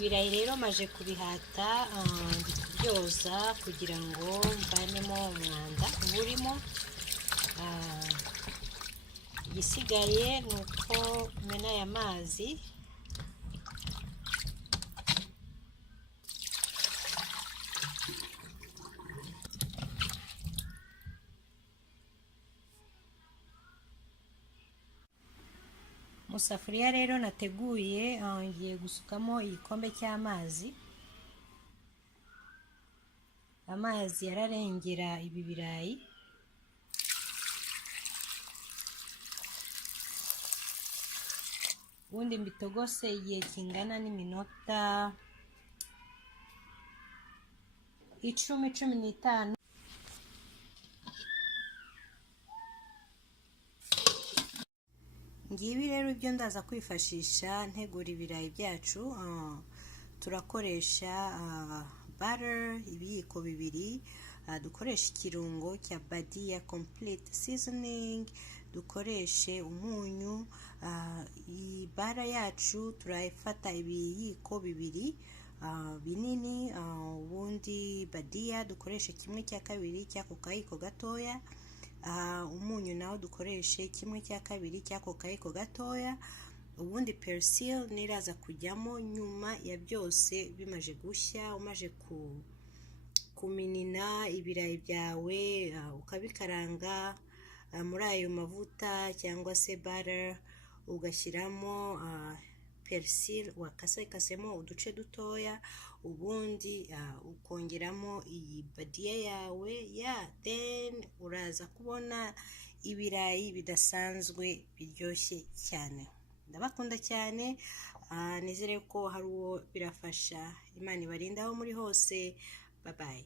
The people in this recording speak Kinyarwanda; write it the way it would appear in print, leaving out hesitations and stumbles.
ibirayi rero maje kubihata, ndi kubyoza kugira ngo mvanemo umwanda uburimo. Igisigaye ni uko mena aya mazi. Mu safuriya rero nateguye, ngiye gusukamo igikombe cy'amazi. Amazi yararengera ibi birayi. Ubundi mbitogose igihe kingana n'iminota 10-15. Ngibi rero ibyo ndaza kwifashisha ntegura ibirayi byacu. Turakoresha butter ibiyiko 2, dukoresha ikirungo cya Badia complete seasoning, dukoreshe umunyu. Ibara yacu turayifata ibiyiko 2 binini, ubundi Badia dukoreshe 1/2 cy'ako kayiko gatoya. Umunyu nawo dukoreshe 1/2 cy'ako kayiko gatoya. Ubundi persil niraza kujyamo nyuma ya byose bimaje gushya, umaje kuminina ibirayi byawe, ukabikaranga muri ayo mavuta cyangwa se butter, ugashyiramo persil wakasemo uduce dutoya, ubundi ukongeramo iyi Badia yawe, then uraza kubona ibirayi bidasanzwe biryoshye cyane. Ndabakunda cyane, nizere ko hari uwo birafasha. Imana ibarinde aho muri hose. Bye bye.